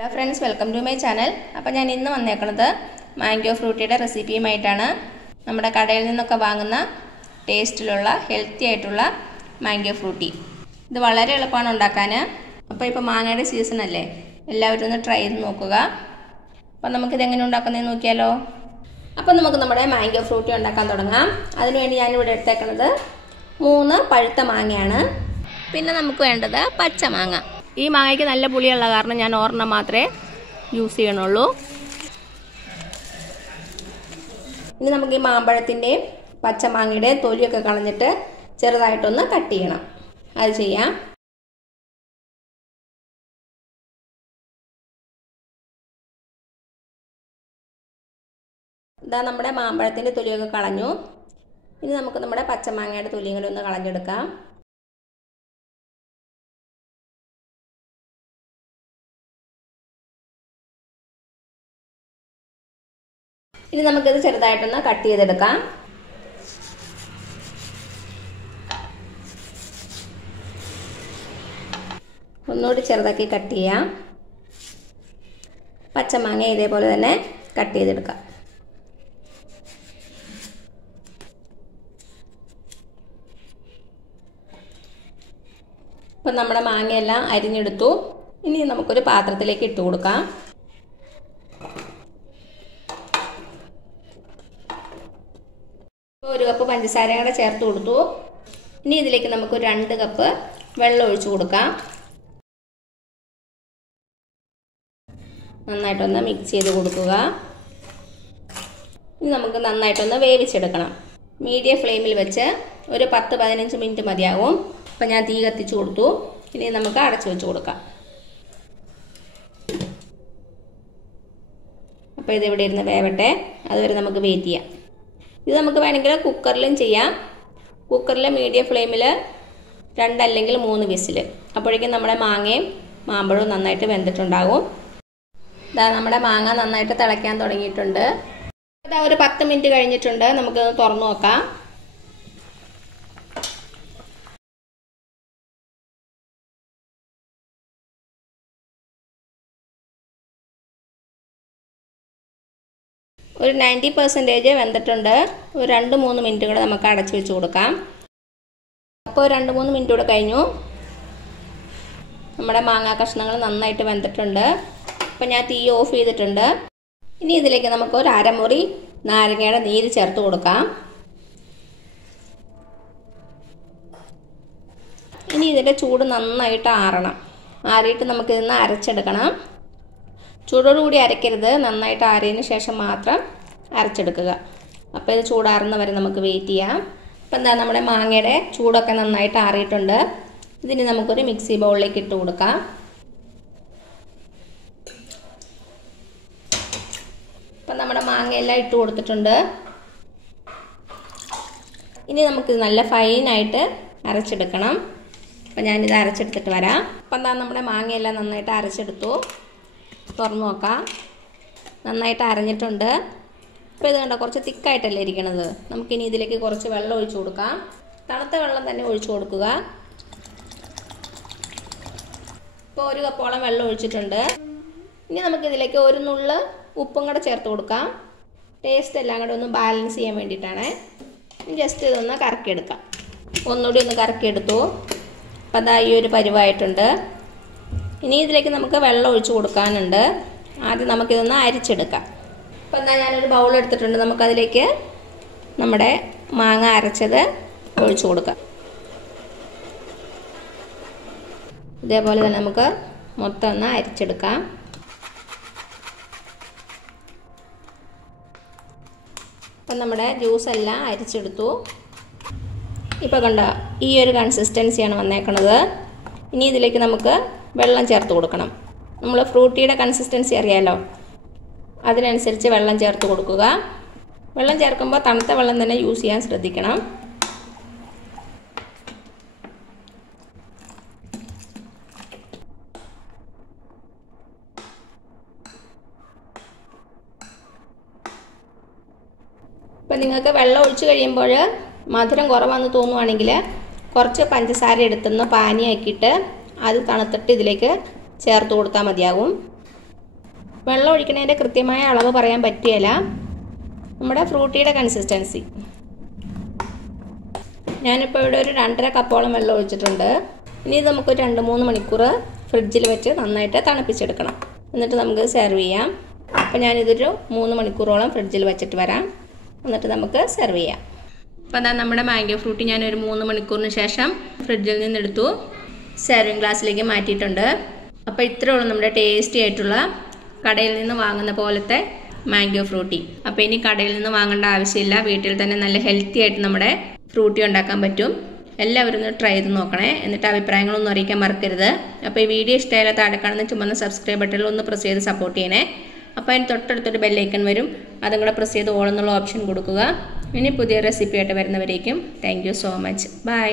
Hello friends, welcome to my channel. അപ്പോൾ ഞാൻ ഇന്ന് വന്നേക്കുന്നത് മാംഗോ ഫ്രൂട്ടിയുടെ റെസിപ്പിയുമായിട്ടാണ്. നമ്മുടെ കടയിൽ നിന്നൊക്കെ വാങ്ങുന്ന ടേസ്റ്റിലുള്ള ഹെൽത്തി ആയിട്ടുള്ള മാംഗോ ഫ്രൂട്ടി. ഇത് വളരെ എളുപ്പമാണ് ഉണ്ടാക്കാൻ. അപ്പോൾ മാങ്ങയുടെ സീസൺ അല്ലേ, എല്ലാവരും ഒന്ന് ട്രൈ ചെയ്ത് നോക്കുക. അപ്പോൾ നമുക്കിത് എങ്ങനെ ഉണ്ടാക്കുന്നതെന്ന് നോക്കിയാലോ. അപ്പോൾ നമുക്ക് നമ്മുടെ മാംഗോ ഫ്രൂട്ടി ഉണ്ടാക്കാൻ തുടങ്ങാം. അതിനുവേണ്ടി ഞാനിവിടെ എടുത്തേക്കുന്നത് 3 പഴുത്ത മാങ്ങയാണ്. പിന്നെ നമുക്ക് വേണ്ടത് പച്ചമാങ്ങ. ഈ മാങ്ങയ്ക്ക് നല്ല പുളിയുള്ള കാരണം ഞാൻ ഒരെണ്ണം മാത്രമേ യൂസ് ചെയ്യണുള്ളൂ. ഇനി നമുക്ക് ഈ മാമ്പഴത്തിൻ്റെയും പച്ചമാങ്ങയുടെ തൊലിയൊക്കെ കളഞ്ഞിട്ട് ചെറുതായിട്ടൊന്ന് കട്ട് ചെയ്യണം. അത് ചെയ്യാം. ഇതാ നമ്മുടെ മാമ്പഴത്തിൻ്റെ തൊലിയൊക്കെ കളഞ്ഞു. ഇനി നമുക്ക് നമ്മുടെ പച്ചമാങ്ങയുടെ തൊലിയും കൂടി ഒന്ന് കളഞ്ഞെടുക്കാം. ഇനി നമുക്കിത് ചെറുതായിട്ടൊന്ന് കട്ട് ചെയ്തെടുക്കാം. ഒന്നുകൂടി ചെറുതാക്കി കട്ട് ചെയ്യാം. പച്ചമാങ്ങ ഇതേപോലെ തന്നെ കട്ട് ചെയ്തെടുക്കാം. ഇപ്പം നമ്മുടെ മാങ്ങയെല്ലാം അരിഞ്ഞെടുത്തു. ഇനി നമുക്കൊരു പാത്രത്തിലേക്ക് ഇട്ട് കൊടുക്കാം. ഒരു കപ്പ് പഞ്ചസാര കൂടെ ചേർത്ത് കൊടുത്തു. ഇനി ഇതിലേക്ക് നമുക്ക് 2 കപ്പ് വെള്ളം ഒഴിച്ചു കൊടുക്കാം. നന്നായിട്ടൊന്ന് മിക്സ് ചെയ്ത് കൊടുക്കുക. ഇനി നമുക്ക് നന്നായിട്ടൊന്ന് വേവിച്ചെടുക്കണം. മീഡിയം ഫ്ലെയിമിൽ വെച്ച് ഒരു 10-15 മിനിറ്റ് മതിയാവും. അപ്പം ഞാൻ തീ കത്തിച്ചു കൊടുത്തു. ഇനി നമുക്ക് അടച്ചു വെച്ച് കൊടുക്കാം. അപ്പോൾ ഇതിവിടെ ഇരുന്ന് വേവട്ടെ. അതുവരെ നമുക്ക് വെയിറ്റ് ചെയ്യാം. ഇത് നമുക്ക് വേണമെങ്കിൽ കുക്കറിലും ചെയ്യാം. കുക്കറിൽ മീഡിയം ഫ്ലെയിമിൽ 2 അല്ലെങ്കിൽ 3 വിസിൽ. അപ്പോഴേക്കും നമ്മുടെ മാങ്ങയും മാമ്പഴവും നന്നായിട്ട് വെന്തിട്ടുണ്ടാകും. ഇതാ നമ്മുടെ മാങ്ങ നന്നായിട്ട് തിളയ്ക്കാൻ തുടങ്ങിയിട്ടുണ്ട്. ഇതാ ഒരു 10 മിനിറ്റ് കഴിഞ്ഞിട്ടുണ്ട്. നമുക്കൊന്ന് തുറന്നു നോക്കാം. ഒരു 90% വെന്തിട്ടുണ്ട്. ഒരു 2-3 മിനിറ്റ് കൂടെ നമുക്ക് അടച്ചു വെച്ച് കൊടുക്കാം. അപ്പോൾ 2-3 മിനിറ്റ് കൂടെ കഴിഞ്ഞു. നമ്മുടെ മാങ്ങാ കഷ്ണങ്ങൾ നന്നായിട്ട് വെന്തിട്ടുണ്ട്. അപ്പോൾ ഞാൻ തീ ഓഫ് ചെയ്തിട്ടുണ്ട്. ഇനി ഇതിലേക്ക് നമുക്ക് ഒരു അരമുറി നാരങ്ങയുടെ നീര് ചേർത്ത് കൊടുക്കാം. ഇനി ഇതിൻ്റെ ചൂട് നന്നായിട്ട് ആറണം. ആറിയിട്ട് നമുക്കിതൊന്ന് അരച്ചെടുക്കണം. ചൂടോടുകൂടി അരയ്ക്കരുത്. നന്നായിട്ട് ആറിയതിന് ശേഷം മാത്രം അരച്ചെടുക്കുക. അപ്പോൾ ഇത് ചൂടാറുന്ന വരെ നമുക്ക് വെയിറ്റ് ചെയ്യാം. അപ്പോൾ എന്താ നമ്മുടെ മാങ്ങയുടെ ചൂടൊക്കെ നന്നായിട്ട് ആറിയിട്ടുണ്ട്. ഇതിന് നമുക്കൊരു മിക്സി ബൗളിലേക്ക് ഇട്ട് കൊടുക്കാം. അപ്പം നമ്മുടെ മാങ്ങയെല്ലാം ഇട്ട് കൊടുത്തിട്ടുണ്ട്. ഇനി നമുക്കിത് നല്ല ഫൈനായിട്ട് അരച്ചെടുക്കണം. അപ്പം ഞാനിത് അരച്ചെടുത്തിട്ട് വരാം. അപ്പം എന്താ നമ്മുടെ മാങ്ങയെല്ലാം നന്നായിട്ട് അരച്ചെടുത്തു. തുറന്നു നോക്കാം. നന്നായിട്ട് അരഞ്ഞിട്ടുണ്ട്. ഇപ്പോൾ ഇത് കണ്ടോ, കുറച്ച് തിക്കായിട്ടല്ലേ ഇരിക്കണത്. നമുക്കിനി ഇതിലേക്ക് കുറച്ച് വെള്ളം ഒഴിച്ചു കൊടുക്കാം. തണുത്ത വെള്ളം തന്നെ ഒഴിച്ചു കൊടുക്കുക. ഇപ്പോൾ 1 കപ്പോളം വെള്ളം ഒഴിച്ചിട്ടുണ്ട്. ഇനി നമുക്കിതിലേക്ക് ഒരു നുള്ള് ഉപ്പും കൂടെ ചേർത്ത് കൊടുക്കാം. ടേസ്റ്റ് എല്ലാം കൂടെ ഒന്ന് ബാലൻസ് ചെയ്യാൻ വേണ്ടിയിട്ടാണ്. ജസ്റ്റ് ഇതൊന്ന് കറക്കിയെടുക്കാം. ഒന്നുകൂടി ഒന്ന് കറക്കിയെടുത്തു. അപ്പോൾ അതാ ഈ ഒരു പരുവായിട്ടുണ്ട്. ഇനി ഇതിലേക്ക് നമുക്ക് വെള്ളം ഒഴിച്ച് കൊടുക്കാനുണ്ട്. ആദ്യം നമുക്കിതൊന്ന് അരിച്ചെടുക്കാം. അപ്പോൾ എന്നാൽ ഞാനൊരു ബൗൾ എടുത്തിട്ടുണ്ട്. നമുക്കതിലേക്ക് നമ്മുടെ മാങ്ങ അരച്ചത് ഒഴിച്ചു കൊടുക്കാം. ഇതേപോലെ തന്നെ നമുക്ക് മൊത്തം ഒന്ന് അരിച്ചെടുക്കാം. അപ്പം നമ്മുടെ ജ്യൂസെല്ലാം അരിച്ചെടുത്തു. ഇപ്പോൾ കണ്ടോ, ഈ ഒരു കൺസിസ്റ്റൻസിയാണ് വന്നേക്കുന്നത്. ഇനി ഇതിലേക്ക് നമുക്ക് വെള്ളം ചേർത്ത് കൊടുക്കണം. നമ്മൾ ഫ്രൂട്ടിയുടെ കൺസിസ്റ്റൻസി അറിയാലോ, അതിനനുസരിച്ച് വെള്ളം ചേർത്ത് കൊടുക്കുക. വെള്ളം ചേർക്കുമ്പോൾ തണുത്ത വെള്ളം തന്നെ യൂസ് ചെയ്യാൻ ശ്രദ്ധിക്കണം. ഇപ്പം നിങ്ങൾക്ക് വെള്ളം ഒഴിച്ച് കഴിയുമ്പോൾ മധുരം കുറവാണെന്ന് തോന്നുവാണെങ്കിൽ കുറച്ച് പഞ്ചസാര എടുത്തുനിന്ന് പാനിയാക്കിയിട്ട് അത് തണുത്തിട്ട് ഇതിലേക്ക് ചേർത്ത് കൊടുത്താൽ മതിയാകും. വെള്ളം ഒഴിക്കുന്നതിൻ്റെ കൃത്യമായ അളവ് പറയാൻ പറ്റിയല്ല. നമ്മുടെ ഫ്രൂട്ടിയുടെ കൺസിസ്റ്റൻസി. ഞാനിപ്പോൾ ഇവിടെ ഒരു 2.5 കപ്പോളം വെള്ളം ഒഴിച്ചിട്ടുണ്ട്. ഇനി ഇത് നമുക്കൊരു 2-3 മണിക്കൂർ ഫ്രിഡ്ജിൽ വെച്ച് നന്നായിട്ട് തണുപ്പിച്ചെടുക്കണം. എന്നിട്ട് നമുക്ക് സെർവ് ചെയ്യാം. അപ്പോൾ ഞാനിതൊരു 3 മണിക്കൂറോളം ഫ്രിഡ്ജിൽ വെച്ചിട്ട് വരാം. എന്നിട്ട് നമുക്ക് സെർവ് ചെയ്യാം. അപ്പോൾ അതാ നമ്മുടെ മാംഗോ ഫ്രൂട്ടി ഞാനൊരു 3 മണിക്കൂറിന് ശേഷം ഫ്രിഡ്ജിൽ നിന്നെടുത്തു സെർവിങ് ഗ്ലാസ്സിലേക്ക് മാറ്റിയിട്ടുണ്ട്. അപ്പോൾ ഇത്രയേ ഉള്ളൂ നമ്മുടെ ടേസ്റ്റി ആയിട്ടുള്ള കടയിൽ നിന്ന് വാങ്ങുന്ന പോലത്തെ മാംഗോ ഫ്രൂട്ടി. അപ്പോൾ ഇനി കടയിൽ നിന്ന് വാങ്ങേണ്ട ആവശ്യമില്ല. വീട്ടിൽ തന്നെ നല്ല ഹെൽത്തി ആയിട്ട് നമ്മുടെ ഫ്രൂട്ടി ഉണ്ടാക്കാൻ പറ്റും. എല്ലാവരും ഒന്ന് ട്രൈ ചെയ്ത് നോക്കണേ. എന്നിട്ട് അഭിപ്രായങ്ങളൊന്നും അറിയിക്കാൻ മറക്കരുത്. അപ്പോൾ ഈ വീഡിയോ ഇഷ്ടമായാലും താഴെ കാണുന്ന ചുമന്ന സബ്സ്ക്രൈബ് ബട്ടണിൽ ഒന്ന് പ്രസ് ചെയ്ത് സപ്പോർട്ട് ചെയ്യണേ. അപ്പോൾ അതിന് തൊട്ടടുത്തൊരു ബെല്ലൈക്കൺ വരും. അതും കൂടെ പ്രസ് ചെയ്ത് ഓൾ എന്നുള്ള ഓപ്ഷൻ കൊടുക്കുക. ഇനി പുതിയ റെസിപ്പി ആയിട്ട് വരുന്നവരേക്കും thank you so much. By.